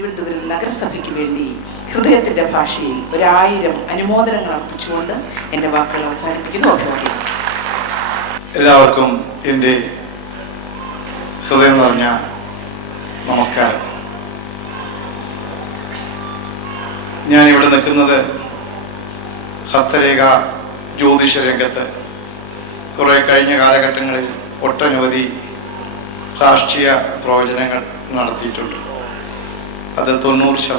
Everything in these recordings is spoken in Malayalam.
തിരുവനന്തപുരം നഗരസഭയ്ക്ക് വേണ്ടി ഹൃദയത്തിന്റെ ഭാഷയിൽ 1000 അനുമോദനങ്ങൾ അർപ്പിച്ചുകൊണ്ട് എന്റെ വാക്കുകൾ അവസാനിപ്പിക്കുന്നു. എല്ലാവർക്കും എൻ്റെ ഹൃദയം നിറഞ്ഞ നമസ്കാരം. ഞാനിവിടെ നിൽക്കുന്നത് ഹസ്തരേഖ ജ്യോതിഷ രംഗത്ത് കുറെ കഴിഞ്ഞ കാലഘട്ടങ്ങളിൽ ഒട്ടനവധി രാഷ്ട്രീയ പ്രവചനങ്ങൾ നടത്തിയിട്ടുണ്ട്. അത് 90%,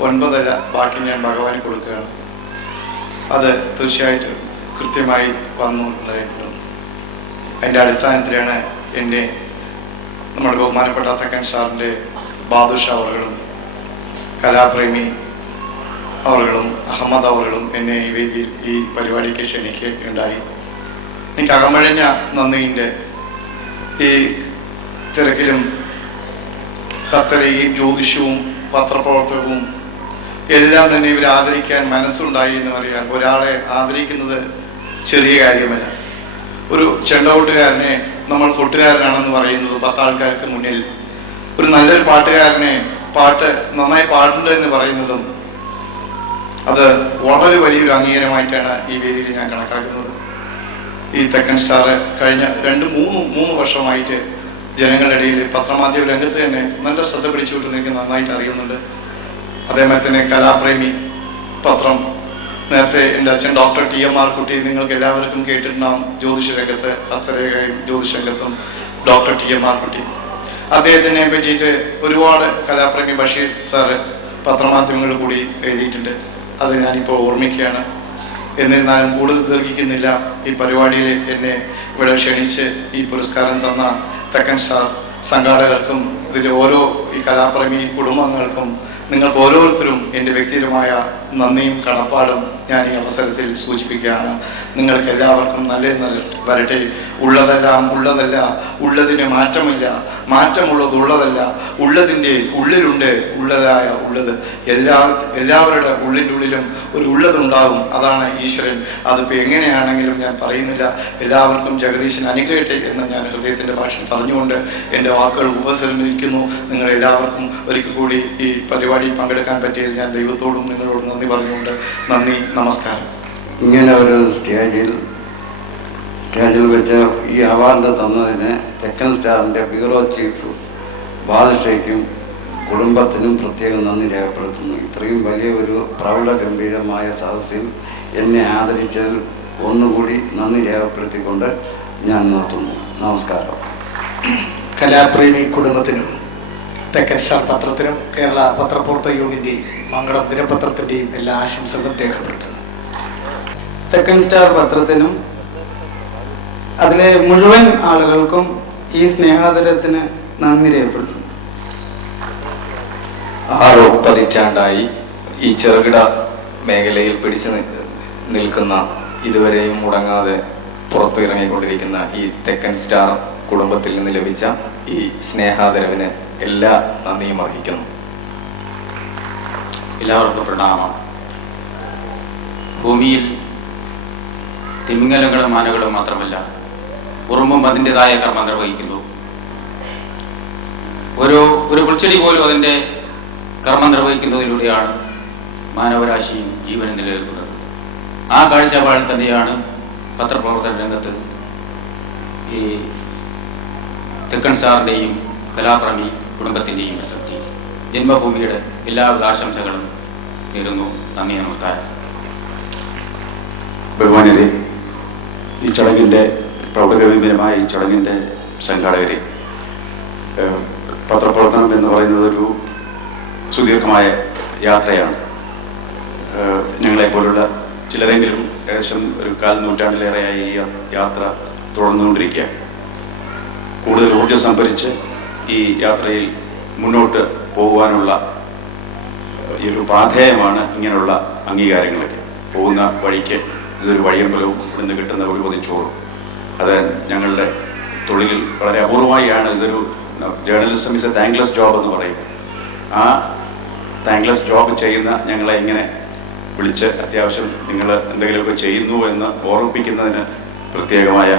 99% ബാക്കി ഞാൻ ഭഗവാന് കൊടുക്കുകയാണ്. അത് തീർച്ചയായിട്ടും കൃത്യമായി വന്നു ഉണ്ടായിട്ടുണ്ട്. അതിൻ്റെ അടിസ്ഥാനത്തിലാണ് എൻ്റെ നമ്മുടെ ബഹുമാനപ്പെട്ട തെക്കൻ സാറിൻ്റെ ബാദുഷ അവറുകളും കലാപ്രേമി അവറുകളും അഹമ്മദ് അവറുകളും എന്നെ ഈ വേദിയിൽ ഈ പരിപാടിക്ക് ക്ഷണിക്കുകയുണ്ടായി. എനിക്ക് അകമഴഞ്ഞ നന്ദിൻ്റെ ഈ തിരക്കിലും ഹസ്തരേഖയും ജ്യോതിഷവും പത്രപ്രവർത്തകവും എല്ലാം തന്നെ ഇവരെ ആദരിക്കാൻ മനസ്സുണ്ടായി എന്ന് പറയാൻ, ഒരാളെ ആദരിക്കുന്നത് ചെറിയ കാര്യമല്ല. ഒരു ചെണ്ടകൊട്ടുകാരനെ നമ്മൾ കൊട്ടുകാരനാണെന്ന് പറയുന്നത് 10 ആൾക്കാർക്ക് മുന്നിൽ, ഒരു നല്ലൊരു പാട്ടുകാരനെ പാട്ട് നന്നായി പാടുന്നുണ്ടെന്ന് പറയുന്നതും അത് വളരെ വലിയൊരു അംഗീകാരമായിട്ടാണ് ഈ വേദിയിൽ ഞാൻ കണക്കാക്കുന്നത്. ഈ തെക്കൻ സ്റ്റാർ കഴിഞ്ഞ 2-3 വർഷമായിട്ട് ജനങ്ങളുടെ ഇടയിൽ പത്രമാധ്യമ രംഗത്ത് തന്നെ നല്ല ശ്രദ്ധ പിടിച്ചുവിട്ട് എനിക്ക് നന്നായിട്ട് അറിയുന്നുണ്ട്. അതേമാതിരി തന്നെ കലാപ്രേമി പത്രം, നേരത്തെ എൻ്റെ അച്ഛൻ ഡോക്ടർ TMR കുട്ടി, നിങ്ങൾക്ക് എല്ലാവർക്കും കേട്ടിട്ടുണ്ടാവും. ജ്യോതിഷ രംഗത്ത് ഹസ്തരേഖയും ജ്യോതിഷ രംഗത്തും ഡോക്ടർ TMR കുട്ടി. അദ്ദേഹത്തിനെ പറ്റിയിട്ട് ഒരുപാട് കലാപ്രേമി ബഷീർ സാറ് പത്രമാധ്യമങ്ങളിൽ കൂടി എഴുതിയിട്ടുണ്ട്. അത് ഞാനിപ്പോൾ ഓർമ്മിക്കുകയാണ്. എന്നിരുന്നാലും കൂടുതൽ ദീർഘിക്കുന്നില്ല. ഈ പരിപാടിയിൽ എന്നെ ഇവിടെ ക്ഷണിച്ച് ഈ പുരസ്കാരം തന്ന തെക്കൻ സ്റ്റാർ സംഘാടകർക്കും ഇതിലെ ഓരോ ഈ കലാപ്രേമി കുടുംബങ്ങൾക്കും നിങ്ങൾക്ക് ഓരോരുത്തരും എൻ്റെ വ്യക്തിപരമായ നന്ദിയും കടപ്പാടും ഞാൻ ഈ അവസരത്തിൽ സൂചിപ്പിക്കുകയാണ്. നിങ്ങൾക്ക് എല്ലാവർക്കും നല്ല വരട്ടെ. ഉള്ളതെല്ലാം ഉള്ളതല്ല, ഉള്ളതിന് മാറ്റമില്ല, മാറ്റമുള്ളത് ഉള്ളതല്ല, ഉള്ളതിൻ്റെ ഉള്ളിലുണ്ട് ഉള്ളതായ ഉള്ളത്. എല്ലാവരുടെ ഉള്ളിൻ്റെ ഉള്ളിലും ഒരു ഉള്ളതുണ്ടാകും. അതാണ് ഈശ്വരൻ. അതിപ്പോൾ എങ്ങനെയാണെങ്കിലും ഞാൻ പറയുന്നില്ല. എല്ലാവർക്കും ജഗദീശൻ അനുഗ്രഹിക്കട്ടെ എന്ന് ഞാൻ ഹൃദയത്തിൻ്റെ ഭാഷയിൽ പറഞ്ഞുകൊണ്ട് എൻ്റെ വാക്കുകൾ ഉപസംഹരിക്കുന്നു. നിങ്ങളെല്ലാവർക്കും ഒരിക്കൽ കൂടി ഈ പരിപാടി പങ്കെടുക്കാൻ പറ്റിയത് ഞാൻ ദൈവത്തോടും നിങ്ങളോടും നന്ദി പറഞ്ഞുകൊണ്ട് നന്ദി, നമസ്കാരം. ഇങ്ങനെ ഒരു സ്റ്റേജിൽ വെച്ച് ഈ അവാർഡ് തന്നതിന് തെക്കൻ സ്റ്റാറിൻ്റെ ബ്യൂറോ ചീഫ് ബാദുഷയ്ക്കും കുടുംബത്തിനും പ്രത്യേകം നന്ദി രേഖപ്പെടുത്തുന്നു. ഇത്രയും വലിയ ഒരു പ്രൗഢഗംഭീരമായ സദസ്സിൽ എന്നെ ആദരിച്ചതിൽ ഒന്നുകൂടി നന്ദി രേഖപ്പെടുത്തിക്കൊണ്ട് ഞാൻ നിർത്തുന്നു. നമസ്കാരം. കലാപ്രേമി കുടുംബത്തിനും തെക്കൻ സ്റ്റാർ പത്രത്തിനും കേരള പത്രപ്രവർത്തക യൂണിയന്റെയും മംഗളം ദിനപത്രത്തിന്റെയും എല്ലാ ആശംസകളും രേഖപ്പെടുത്തുന്നു. തെക്കൻ സ്റ്റാർ പത്രത്തിനും അതിലെ മുഴുവൻ ആളുകൾക്കും ഈ സ്നേഹാദരത്തിന് നന്ദി രേഖപ്പെടുത്തുന്നു. 6 പതിറ്റാണ്ടായി ഈ ചെറുകിട മേഖലയിൽ പിടിച്ചു നിൽക്കുന്ന, ഇതുവരെയും മുടങ്ങാതെ പുറത്തു ഇറങ്ങിക്കൊണ്ടിരിക്കുന്ന ഈ തെക്കൻ സ്റ്റാർ കുടുംബത്തിൽ നിന്ന് ലഭിച്ച ഈ സ്നേഹാദരവിന് എല്ലാ നന്ദിയും അർഹിക്കുന്നു. എല്ലാവർക്കും പ്രണാമം. ഭൂമിയിൽ തിമിംഗലങ്ങളും മാനകളും മാത്രമല്ല, ഉറുമ്പും അതിൻ്റെതായ കർമ്മം നിർവഹിക്കുന്നു. ഒരു പുൽച്ചെടി പോലും അതിൻ്റെ കർമ്മം നിർവഹിക്കുന്നതിലൂടെയാണ് മാനവരാശിയും ജീവനും നിലനിൽക്കുന്നത്. ആ കാഴ്ചപ്പാടിൽ തന്നെയാണ് പത്രപ്രവർത്തന രംഗത്ത് ഈ തെക്കൻ സ്റ്റാറിൻ്റെയും കലാപ്രേമി കുടുംബത്തിൻ്റെയും പ്രസക്തി. ജന്മഭൂമിയുടെ എല്ലാവിധ ആശംസകളും നേരുന്നു. നന്ദി, നമസ്കാരം. ബഹുമാന്യരെ, ഈ ചടങ്ങിൻ്റെ പ്രൗഢഗംഭീരമായ ഈ ചടങ്ങിൻ്റെ സംഘാടകരെ, പത്രപ്രവർത്തനം എന്ന് പറയുന്നത് ഒരു സുദീർഘമായ യാത്രയാണ്. ഞങ്ങളെപ്പോലുള്ള ചിലരെങ്കിലും ഏകദേശം ഒരു 1/4 നൂറ്റാണ്ടിലേറെയായി ഈ യാത്ര തുടർന്നുകൊണ്ടിരിക്കുക. കൂടുതൽ ഊർജ്ജം സംഭരിച്ച് ഈ യാത്രയിൽ മുന്നോട്ട് പോകുവാനുള്ള ഈ ഒരു പാഥേയമാണ് ഇങ്ങനെയുള്ള അംഗീകാരങ്ങളൊക്കെ. പോകുന്ന വഴിക്ക് ഇതൊരു വഴിയമ്പലവും ഇവിടുന്ന് കിട്ടുന്ന ഒരു പൊതിച്ചോറും. അത് ഞങ്ങളുടെ തൊഴിലിൽ വളരെ അപൂർവമായാണ്. ഇതൊരു journalism is A thankless job എന്ന് പറയും. ആ താങ്ക്ലെസ് ജോബ് ചെയ്യുന്ന ഞങ്ങളെ ഇങ്ങനെ വിളിച്ച് അത്യാവശ്യം നിങ്ങൾ എന്തെങ്കിലുമൊക്കെ ചെയ്യുന്നു എന്ന് ഓർമ്മിപ്പിക്കുന്നതിന് പ്രത്യേകമായ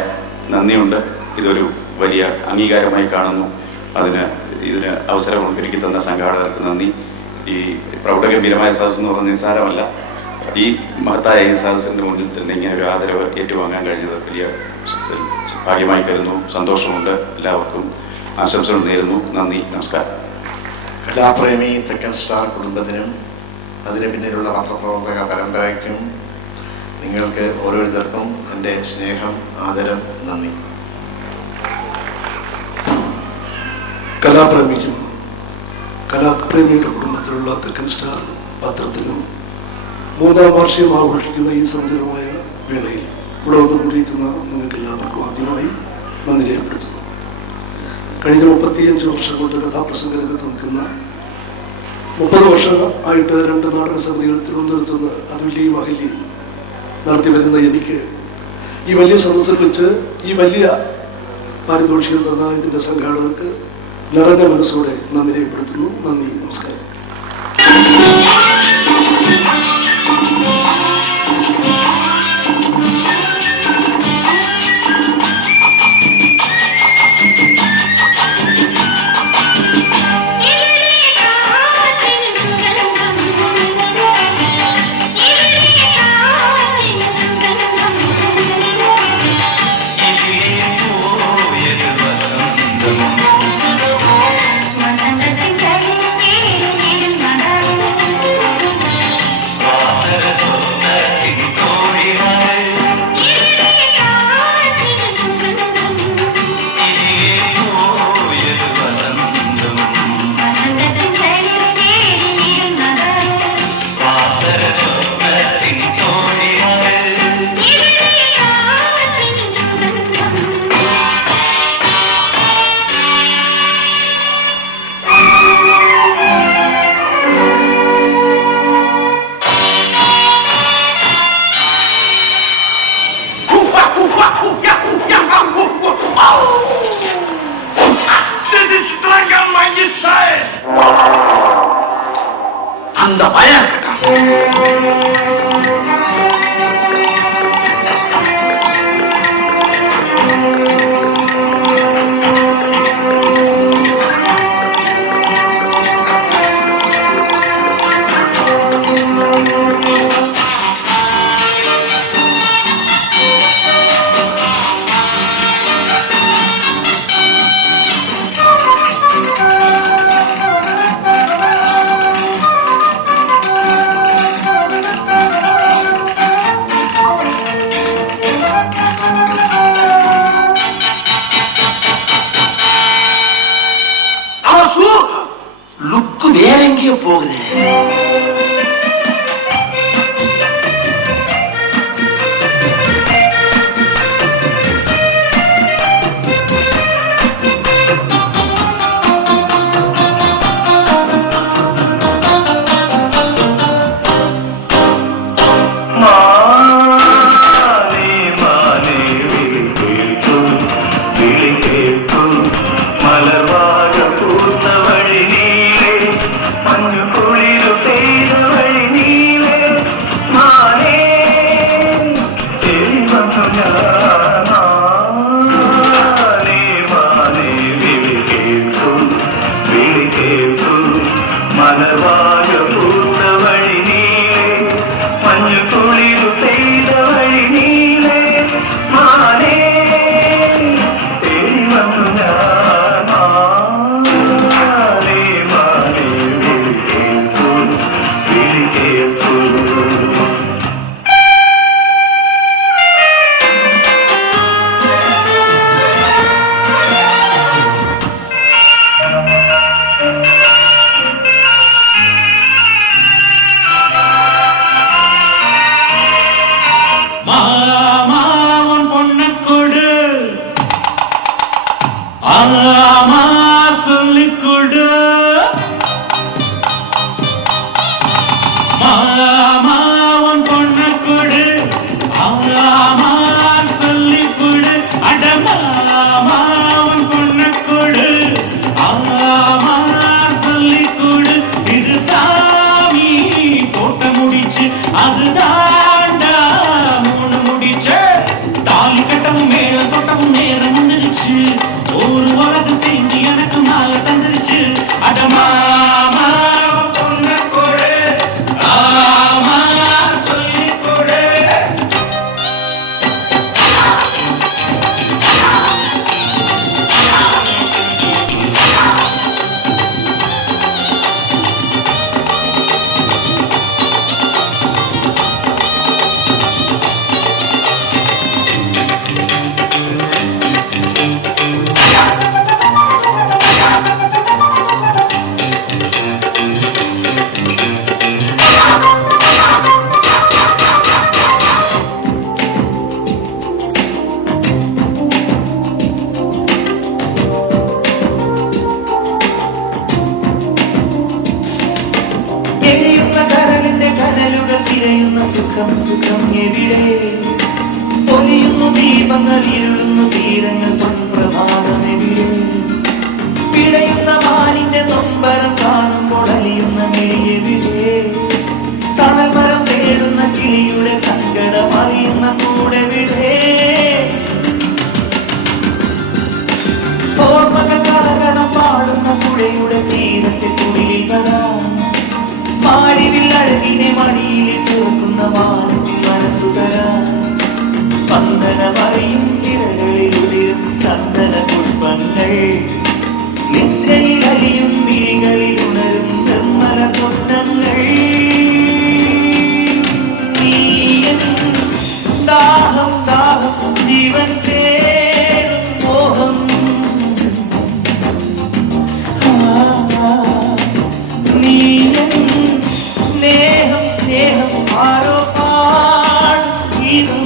നന്ദിയുണ്ട്. ഇതൊരു വലിയ അംഗീകാരമായി കാണുന്നു. ഇതിന് അവസരം ഒരുക്കി തന്ന സംഘാടകർക്ക് നന്ദി. ഈ പ്രൗഢഗംഭീരമായ സദസ്സ് എന്ന് പറഞ്ഞ നിസ്സാരമല്ല. ഈ മഹത്തായ ഈ സദസ്സിന്റെ മുന്നിൽ തന്നെ ഇങ്ങനെ ഒരു ആദരവ് ഏറ്റുവാങ്ങാൻ കഴിഞ്ഞത് വലിയ ഭാഗ്യമായി കരുതുന്നു. സന്തോഷമുണ്ട്. എല്ലാവർക്കും ആശംസകൾ നേരുന്നു. നന്ദി, നമസ്കാരം. കലാപ്രേമി തെക്കൻ സ്റ്റാർ കുടുംബത്തിനും അതിന് പിന്നിലുള്ള പത്രപ്രവർത്തക പരമ്പരയ്ക്കും നിങ്ങൾക്ക് ഓരോരുത്തർക്കും എൻ്റെ സ്നേഹം, ആദരം, നന്ദി. കലാപ്രേമിയുടെ കുടുംബത്തിലുള്ള തെക്കൻ സ്റ്റാർ പത്രത്തിനും 3ാം വാർഷികം ആഘോഷിക്കുന്ന ഈ സമുദ്രമായ വേളയിൽ ഇവിടെ വന്നുകൂടിയിരിക്കുന്ന നിങ്ങൾക്ക് എല്ലാവർക്കും ആദ്യമായി നന്ദി രേഖപ്പെടുത്തുന്നു. കഴിഞ്ഞ 35 വർഷം കൊണ്ട് കഥാപ്രസംഗ രംഗത്ത് നിൽക്കുന്ന 30 വർഷമായിട്ട് 2 നാടക സമിതികൾ തിരുവനന്തപുരത്ത് നിന്ന് അതുല്യയും അഹല്യയും നടത്തി വരുന്ന എനിക്ക് ഈ വലിയ സദസ്സിൽ വെച്ച് ഈ വലിയ പാരിതോഷികം തന്ന ഇതിന്റെ സംഘാടകർക്ക് നിറഞ്ഞ മനസ്സോടെ നന്ദി രേഖപ്പെടുത്തുന്നു. നന്ദി, നമസ്കാരം. அந்த பயம் லுக்கு வேற எங்கேயோ போகுது. மலர்வாக பூத்தவழி நீரே மஞ்சு குளிரு പകലിരുന്നു തീരങ്ങൾ പ്രഭാതമെവിടെ പിടയുന്ന മാനിന്റെ നൊമ്പരം കാണുമ്പോൾ അലിയുന്ന മിഴിയെവിടെ തണൽമരം തേടുന്ന കിളിയുടെ സങ്കടം അറിയുന്ന കൂടെ വിടെ ഓർമ്മകൾ കലകണം പാടുന്ന പുഴയുടെ തീരത്തെ കുളിയിൽ വരാം മാരിവിൽ അഴകിനെ മടിയിൽ തീർക്കുന്ന മാനത്തിൽ മനസ്സു തരാം സ്പന്ദനമറിയും തിരകളിൽ ഉതിരും ചന്ദന പുഷ്പങ്ങൾ നിദ്രയിൽ അലിയും വിഴികളിൽ ഉണരും നിർമ്മല സ്വപ്നങ്ങൾ ദാഹം ദാഹം ജീവൻ തേടും മോഹം നീയൻ സ്നേഹം സ്നേഹം ആരോ പാടും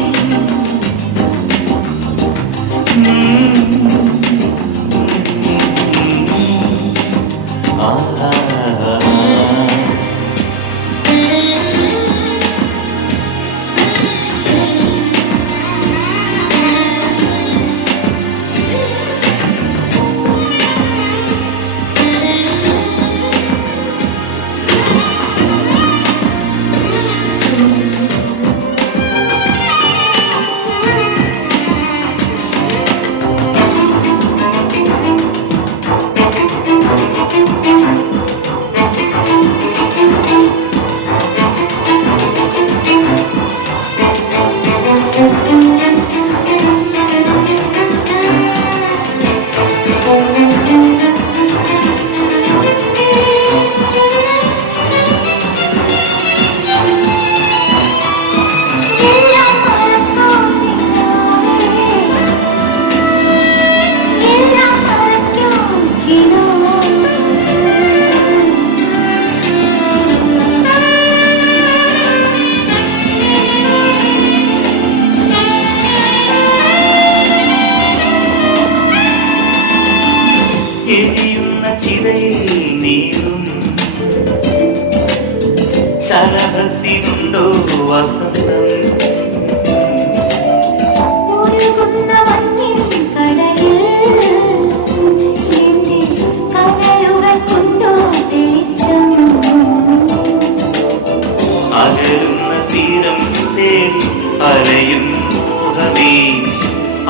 എരിയുന്ന ചിതയിൽ നീറും ശലഭത്തിനുണ്ടോ വസന്തം അകലുന്ന തീരം തേടി അലയും മോഹമേ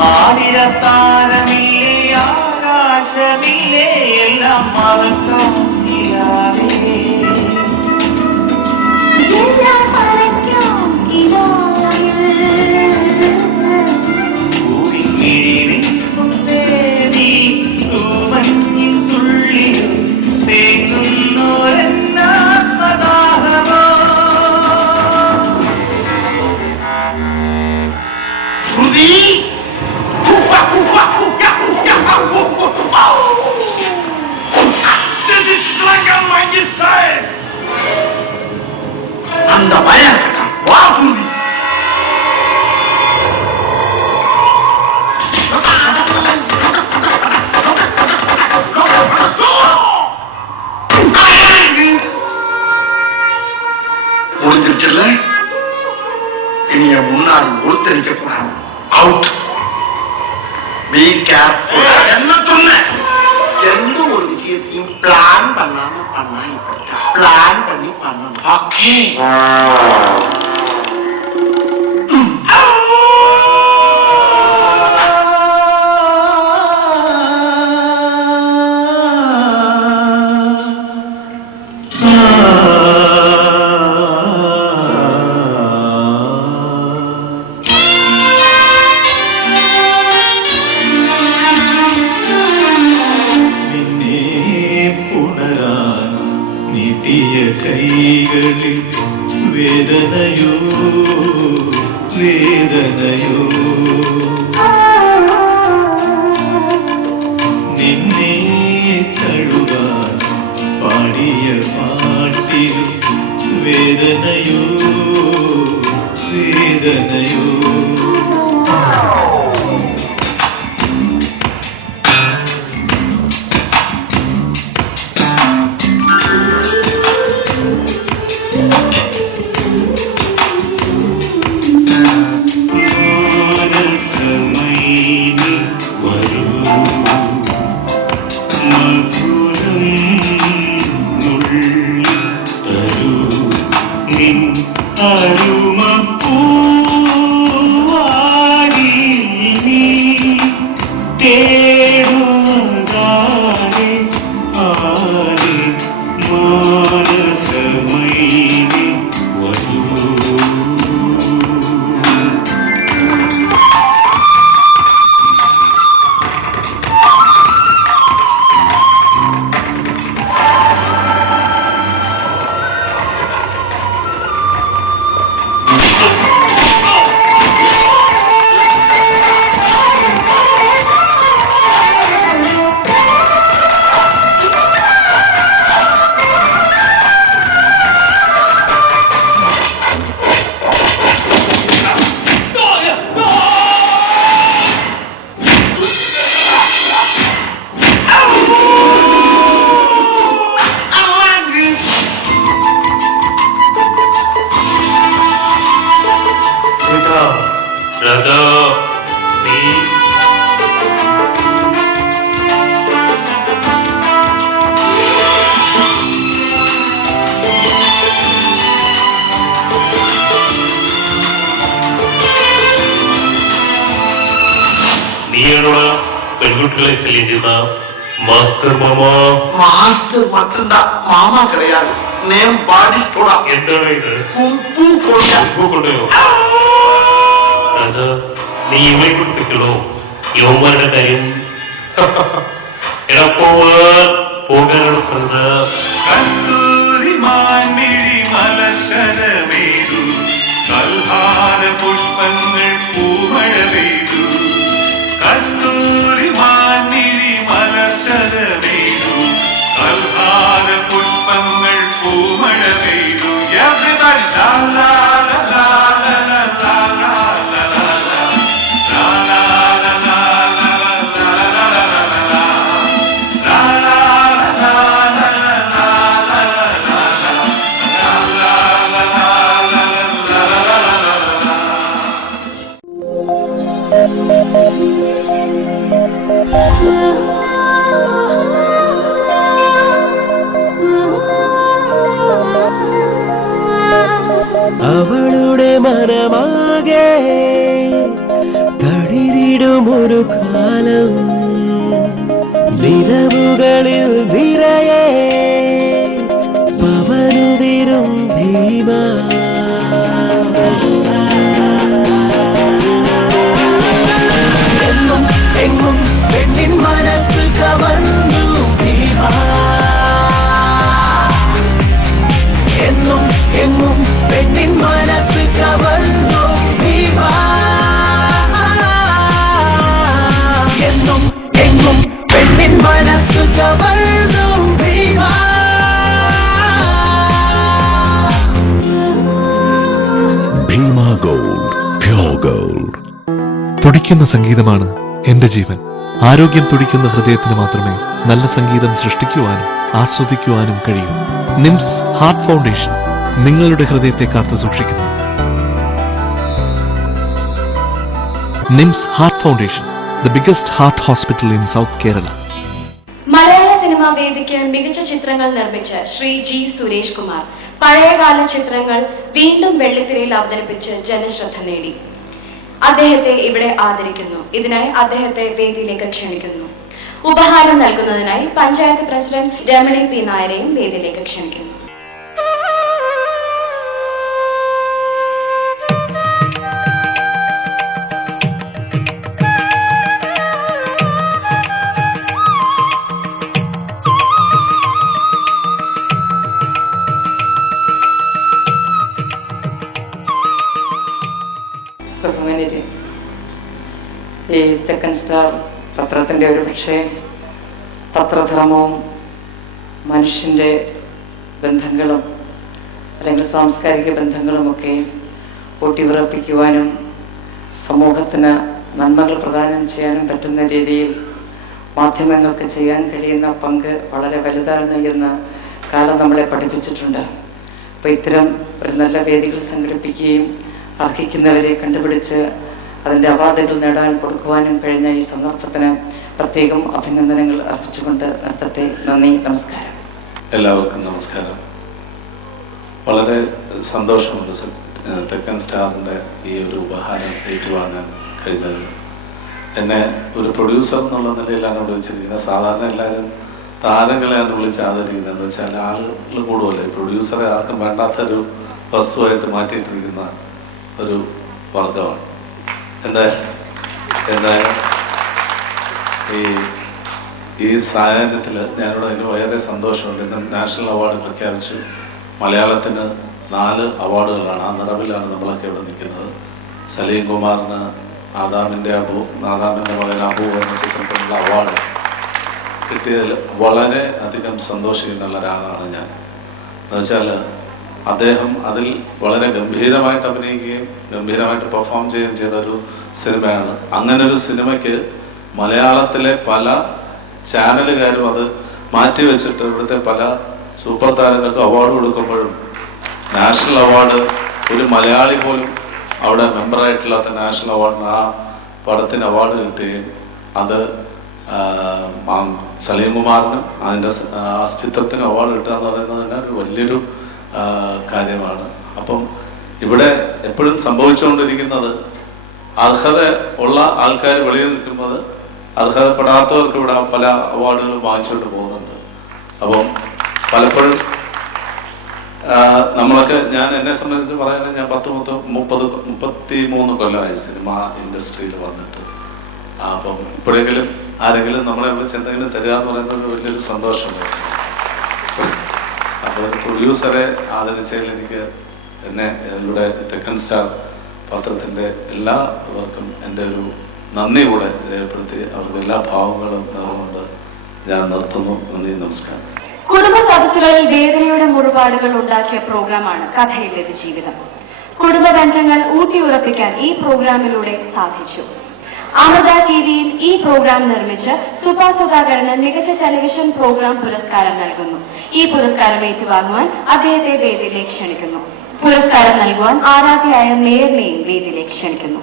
ആയിരത്താരമില്ലേ ആകാശമില്ലേ എല്ലാം മറക്കാം മഞ്ഞിൻ തുള്ളിയും തേങ്ങുന്നോരെന്നാത്മദാഹമോ அந்த பயங்கரம் வாகுதி முடிஞ்சிருச்சுல்ல இனிய முன்னாடி ஒருத்தரிக்க கூடாது அவுட் பி கேர்ஃபுல் என்ன சொன்ன எந்த ஒரு விஷயத்தையும் பிளான் பண்ணாம பண்ணா இப்படிதான் பிளான் பண்ணி பண்ணணும் ஓகே കൈകളിൽ വേദനയോ വേദനയോ നിന്നെ തഴുകാൻ പാടിയ പാട്ടിലും വേദനയോ വേദനയോ അരുമപ്പൂവാടി നീ തേടുന്നതാരെ ആരെ മാനസമൈനി വരൂ. பெண்குட்டிகளை செல்லினா மாஸ்டர் மாமா மாஸ்டர் மட்டும்தான் மாமா கிடையாது நேம் பாடி போடா என்ன இது உப்பு கொண்டா உப்பு கொண்டோ ராஜா நீ இவை கொடுத்துக்கணும் இவங்களோட டைம் போக சொல்ற കസ്തൂരി മാൻമിഴി മലശര പെയ്തു കൽഹാര പുഷ്പങ്ങൾ പൂമഴ പെയ്തു കസ്തൂരി മാൻമിഴി മലശര പെയ്തു കൽഹാര പുഷ്പങ്ങൾ പൂമഴ പെയ്തു everybody la la la la la la la la la അവളുടെ മനമാകെ തളിരിടുമൊരു കാലം നിലവുകളിൽ നിറയെ പവനുതിരും ഭീമ എന്നും എങ്ങും പെണ്ണിൻ മനസ്സ് കവർന്നു ഭീമ എന്നും എങ്ങും പെണ്ണിൻ മനസ്സ് കവർന്നു ഭീമ എന്നും എങ്ങും പെണ്ണിൻ മനസ്സ് കവർന്നു Bhima Bhima gold pure gold. തുടിക്കുന്ന സംഗീതമാണ് എന്റെ ജീവൻ. ആരോഗ്യം തുടിക്കുന്ന ഹൃദയത്തിന് മാത്രമേ നല്ല സംഗീതം സൃഷ്ടിക്കുവാനും ആസ്വദിക്കുവാനും കഴിയൂ. നിംസ് ഹാർട്ട് ഫൗണ്ടേഷൻ നിങ്ങളുടെ ഹൃദയത്തെ കാത്തു സൂക്ഷിക്കുന്നു. NIMS heart foundation, the biggest heart hospital in south Kerala. Malayala cinema വേദിക്ക് മികച്ച ചിത്രങ്ങൾ നിർമ്മിച്ച ശ്രീ ജി സുരേഷ് കുമാർ പഴയകാല ചിത്രങ്ങൾ വീണ്ടും വെള്ളിത്തിരയിൽ അവതരിപ്പിച്ച് ജനശ്രദ്ധ നേടി. അദ്ദേഹത്തെ ഇവിടെ ആദരിക്കുന്നു. ഇതിനായി അദ്ദേഹത്തെ വേദിയിലേക്ക് ക്ഷണിക്കുന്നു. ഉപഹാരം നൽകുന്നതിനായി പഞ്ചായത്ത് പ്രസിഡന്റ് രമണി പി നായരെയും വേദിയിലേക്ക് ക്ഷണിക്കുന്നു. ഈ തെക്കൻ സ്റ്റാർ പത്രത്തിൻ്റെ ഒരു പക്ഷേ പത്രധർമ്മവും മനുഷ്യൻ്റെ ബന്ധങ്ങളും അല്ലെങ്കിൽ സാംസ്കാരിക ബന്ധങ്ങളുമൊക്കെ ഊട്ടിയുറപ്പിക്കുവാനും സമൂഹത്തിന് നന്മകൾ പ്രദാനം ചെയ്യാനും പറ്റുന്ന രീതിയിൽ മാധ്യമങ്ങൾക്ക് ചെയ്യാൻ കഴിയുന്ന പങ്ക് വളരെ വലുതാണ് എന്ന് കാലം നമ്മളെ പഠിപ്പിച്ചിട്ടുണ്ട്. അപ്പോൾ ഇത്തരം ഒരു നല്ല വേദികൾ സംഘടിപ്പിക്കുകയും അർഹിക്കുന്നവരെ കണ്ടുപിടിച്ച് അതിൻ്റെ അവാർഡുകൾ നേടാൻ കൊടുക്കുവാനും കഴിഞ്ഞ ഈ സന്ദർഭത്തിന് പ്രത്യേകം അഭിനന്ദനങ്ങൾ അർപ്പിച്ചുകൊണ്ട് നിർത്തട്ടെ. നന്ദി, നമസ്കാരം. എല്ലാവർക്കും നമസ്കാരം. വളരെ സന്തോഷമുണ്ട് തെക്കൻ സ്റ്റാറിൻ്റെ ഈ ഒരു ഉപഹാരം ഏറ്റുവാങ്ങാൻ കഴിഞ്ഞത്. എന്നെ ഒരു പ്രൊഡ്യൂസർ എന്നുള്ള നിലയിലാണ് ഇവിടെ വെച്ചിരിക്കുന്നത്. സാധാരണ എല്ലാവരും താരങ്ങളെയാണ് വിളിച്ച് ആദരിക്കുന്നത്. എന്ന് വെച്ചാൽ ആളുകൾ കൂടുമല്ലേ, പ്രൊഡ്യൂസറെ ആർക്കും വേണ്ടാത്തൊരു വസ്തുവായിട്ട് മാറ്റിയിട്ടിരിക്കുന്ന ഒരു വർഗമാണ്. എന്തായാലും ഈ സായാഹ്നത്തിൽ ഞാനിവിടെ അതിന് വളരെ സന്തോഷമുണ്ട്. ഇന്ന് നാഷണൽ അവാർഡ് പ്രഖ്യാപിച്ചു. മലയാളത്തിന് 4 അവാർഡുകളാണ്. ആ നിറവിലാണ് നമ്മളൊക്കെ ഇവിടെ നിൽക്കുന്നത്. സലീം കുമാറിന് നാദാമിൻ്റെ മകൻ അബു എന്ന ചിത്രത്തിനുള്ള അവാർഡ് കിട്ടിയതിൽ വളരെ അധികം സന്തോഷിക്കുന്ന ഒരാളാണ് ഞാൻ. എന്നുവെച്ചാൽ അദ്ദേഹം അതിൽ വളരെ ഗംഭീരമായിട്ട് അഭിനയിക്കുകയും ഗംഭീരമായിട്ട് പെർഫോം ചെയ്യുകയും ചെയ്തൊരു സിനിമയാണ്. അങ്ങനെ ഒരു സിനിമയ്ക്ക് മലയാളത്തിലെ പല ചാനലുകാരും അത് മാറ്റിവെച്ചിട്ട് ഇവിടുത്തെ പല സൂപ്പർ താരങ്ങൾക്ക് അവാർഡ് കൊടുക്കുമ്പോഴും നാഷണൽ അവാർഡ് ഒരു മലയാളി പോലും അവിടെ മെമ്പറായിട്ടില്ലാത്ത നാഷണൽ അവാർഡിന് ആ പടത്തിന് അവാർഡ് കിട്ടുകയും അത് സലീം കുമാറിനും അതിൻ്റെ ആ ചിത്രത്തിന് അവാർഡ് കിട്ടുക എന്ന് പറയുന്നത് തന്നെ ഒരു വലിയൊരു കാര്യമാണ്. അപ്പം ഇവിടെ എപ്പോഴും സംഭവിച്ചുകൊണ്ടിരിക്കുന്നത് അർഹത ഉള്ള ആൾക്കാർ വെളിയിൽ നിൽക്കുന്നത് അർഹതപ്പെടാത്തവർക്ക് ഇവിടെ പല അവാർഡുകളും വാങ്ങിച്ചുകൊണ്ട് പോകുന്നുണ്ട്. അപ്പം പലപ്പോഴും നമ്മളൊക്കെ എന്നെ സംബന്ധിച്ച് പറയുന്നത് ഞാൻ 33 കൊല്ലമായി സിനിമ ഇൻഡസ്ട്രിയിൽ വന്നിട്ട്. അപ്പം ഇപ്പോഴെങ്കിലും ആരെങ്കിലും നമ്മളെ വിളിച്ച് എന്തെങ്കിലും തരിക എന്ന് പറയുന്നത് വലിയൊരു സന്തോഷമുണ്ട്. അപ്പോൾ പ്രൊഡ്യൂസറെ ആദരിച്ചതിൽ എനിക്ക് ഇവിടെ തെക്കൻ സ്റ്റാർ പത്രത്തിൻ്റെ എല്ലാവർക്കും എൻ്റെ ഒരു നന്ദി കൂടെ രേഖപ്പെടുത്തി അവരുടെ എല്ലാ ഭാവങ്ങളും നിറവുകൊണ്ട് ഞാൻ നിർത്തുന്നു. നന്ദി, നമസ്കാരം. കുടുംബ സദസ്സുകളിൽ വേദനയുടെ മുറിപാടുകൾ ഉണ്ടാക്കിയ പ്രോഗ്രാമാണ് കഥയില്ലത് ജീവിതം. കുടുംബ ബന്ധങ്ങൾ ഊട്ടിയുറപ്പിക്കാൻ ഈ പ്രോഗ്രാമിലൂടെ സാധിച്ചു. അമൃത ടിവിയിൽ ഈ പ്രോഗ്രാം നിർമ്മിച്ച് സുഭാ സുധാകരന് മികച്ച ടെലിവിഷൻ പ്രോഗ്രാം പുരസ്കാരം നൽകുന്നു. ഈ പുരസ്കാരം ഏറ്റുവാങ്ങുവാൻ അദ്ദേഹത്തെ വേദിയിലേക്ക് ക്ഷണിക്കുന്നു. പുരസ്കാരം നൽകുവാൻ ആരാധ്യയായ മേയറിനെയും വേദിയിലേക്ക് ക്ഷണിക്കുന്നു.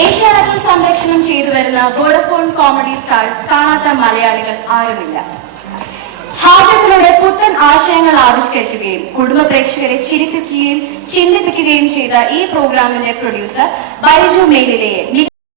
ഏഷ്യാനെറ്റിൽ സംരക്ഷണം ചെയ്തു വരുന്ന വോഡഫോൺ കോമഡി സ്റ്റാർസ് കാണാത്ത മലയാളികൾ ആരുമില്ല. ഹാസ്യത്തിലൂടെ പുത്തൻ ആശയങ്ങൾ ആവിഷ്കരിക്കുകയും കുടുംബ പ്രേക്ഷകരെ ചിരിപ്പിക്കുകയും ചിന്തിപ്പിക്കുകയും ചെയ്ത ഈ പ്രോഗ്രാമിന്റെ പ്രൊഡ്യൂസർ ബൈജു മേലിലയെ